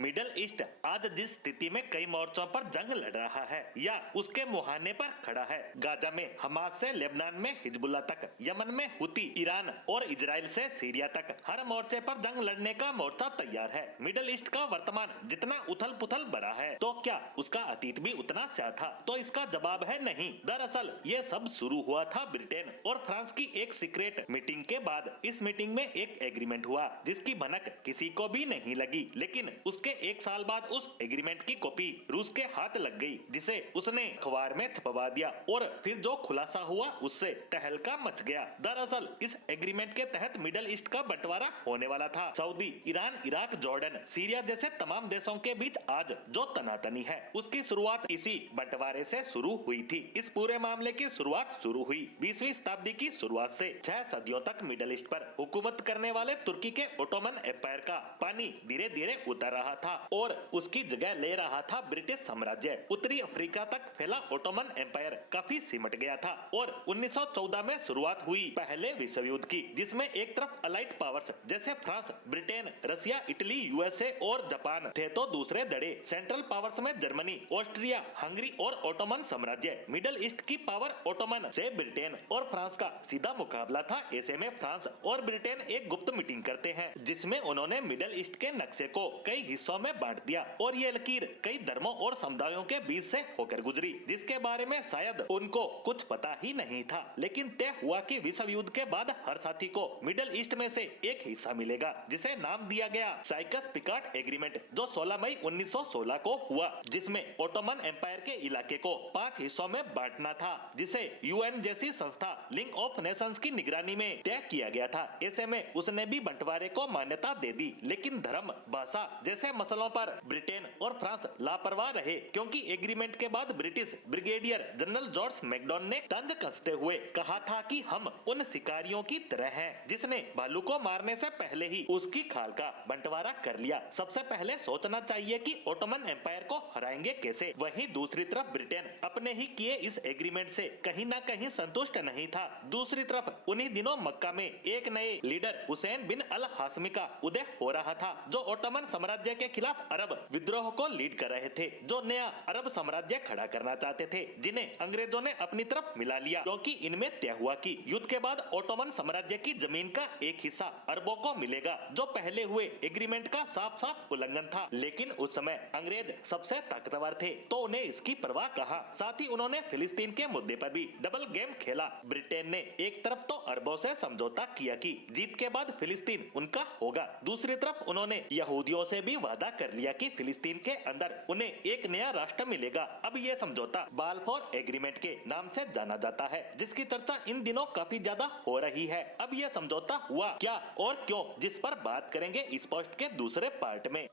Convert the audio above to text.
Middle east आज जिस स्थिति में कई मोर्चों पर जंग लड़ रहा है या उसके मुहाने पर खड़ा है, गाजा में हमास से लेबनान में हिजबुल्लाह तक, यमन में हुती, ईरान और इजराइल से सीरिया तक, हर मोर्चे पर जंग लड़ने का मोर्चा तैयार है। मिडल ईस्ट का वर्तमान जितना उथल पुथल भरा है, तो क्या उसका अतीत भी उतना स्याह था? तो इसका जवाब है नहीं। दरअसल ये सब शुरू हुआ था ब्रिटेन और फ्रांस की एक सीक्रेट मीटिंग के बाद। इस मीटिंग में एक एग्रीमेंट हुआ जिसकी भनक किसी को भी नहीं लगी, लेकिन उसके एक साल बाद उस एग्रीमेंट की कॉपी रूस के हाथ लग गई, जिसे उसने अखबार में छपवा दिया और फिर जो खुलासा हुआ उससे तहलका मच गया। दरअसल इस एग्रीमेंट के तहत मिडल ईस्ट का बंटवारा होने वाला था। Saudi, Iran, Iraq, Jordan, Syria जैसे तमाम देशों के बीच आज जो तनातनी है, उसकी शुरुआत इसी बंटवारे से शुरू हुई थी। इस पूरे मामले की शुरुआत शुरू हुई 20वीं शताब्दी की शुरुआत से। 6 सदियों तक मिडल ईस्ट पर हुकूमत करने वाले तुर्की के ओटोमन एम्पायर का पानी धीरे धीरे उतर रहा था और उसकी जगह ले रहा था ब्रिटिश साम्राज्य। उत्तरी अफ्रीका तक फैला ओटोमन एम्पायर काफी सिमट गया था और 1914 में शुरुआत हुई पहले विश्व युद्ध की, जिसमें एक तरफ अलाइड पावर्स जैसे France, Britain, Russia, Italy, USA और जापान थे, तो दूसरे धड़े सेंट्रल पावर्स में जर्मनी, ऑस्ट्रिया, हंगरी और ओटोमन साम्राज्य। मिडल ईस्ट की पावर ओटोमन से ब्रिटेन और फ्रांस का सीधा मुकाबला था। ऐसे में फ्रांस और ब्रिटेन एक गुप्त मीटिंग करते हैं, जिसमें उन्होंने मिडल ईस्ट के नक्शे को कई हिस्सों में बांट दिया और ये लकीर कई धर्मों और समुदायों के बीच से होकर गुजरी, जिसके बारे में शायद उनको कुछ पता ही नहीं था। लेकिन तय हुआ कि विश्व युद्ध के बाद हर साथी को मिडल ईस्ट में से एक हिस्सा मिलेगा, जिसे नाम दिया गया साइकस पिकाट एग्रीमेंट, जो 16 मई 1916 को हुआ, जिसमें ओटोमन एम्पायर के इलाके को 5 हिस्सों में बांटना था, जिसे यूएन जैसी संस्था लीग ऑफ नेशंस की निगरानी में तय किया गया था। ऐसे में उसने भी बंटवारे को मान्यता दे दी, लेकिन धर्म, भाषा जैसे मसलों पर ब्रिटेन और फ्रांस लापरवाह रहे, क्योंकि एग्रीमेंट के बाद ब्रिटिश ब्रिगेडियर जनरल जॉर्ज मैकडॉन ने तंज कसते हुए कहा था कि हम उन शिकारियों की तरह हैं जिसने भालू को मारने से पहले ही उसकी खाल का बंटवारा कर लिया। सबसे पहले सोचना चाहिए कि ओटोमन एम्पायर को हराएंगे कैसे। वहीं दूसरी तरफ ब्रिटेन अपने ही किए इस एग्रीमेंट से कहीं ना कहीं संतुष्ट नहीं था। दूसरी तरफ उन्हीं दिनों मक्का में एक नए लीडर हुसैन बिन अल हाशमी का उदय हो रहा था, जो ओटोमन साम्राज्य के खिलाफ अरब विद्रोह को लीड कर रहे थे, जो नया अरब साम्राज्य खड़ा करना चाहते थे, जिन्हें अंग्रेजों ने अपनी तरफ मिला लिया, क्योंकि इनमें तय हुआ कि युद्ध के बाद ओटोमन साम्राज्य की जमीन का एक हिस्सा अरबों को मिलेगा, जो पहले हुए एग्रीमेंट का साफ साफ उल्लंघन था। लेकिन उस समय अंग्रेज सबसे ताकतवर थे, तो उन्हें इसकी परवाह कहा। साथ ही उन्होंने फिलिस्तीन के मुद्दे पर भी डबल गेम खेला। ब्रिटेन ने एक तरफ तो अरबों से समझौता किया कि जीत के बाद फिलिस्तीन उनका होगा, दूसरी तरफ उन्होंने यहूदियों से भी वादा कर लिया कि फिलिस्तीन के अंदर उन्हें एक नया राष्ट्र मिलेगा। अब ये समझौता बाल्फोर एग्रीमेंट के नाम से जाना जाता है, जिसकी चर्चा इन दिनों काफी ज्यादा हो रही है। अब ये समझौता हुआ क्या और क्यों, जिस पर बात करेंगे इस पोस्ट के दूसरे पार्ट में।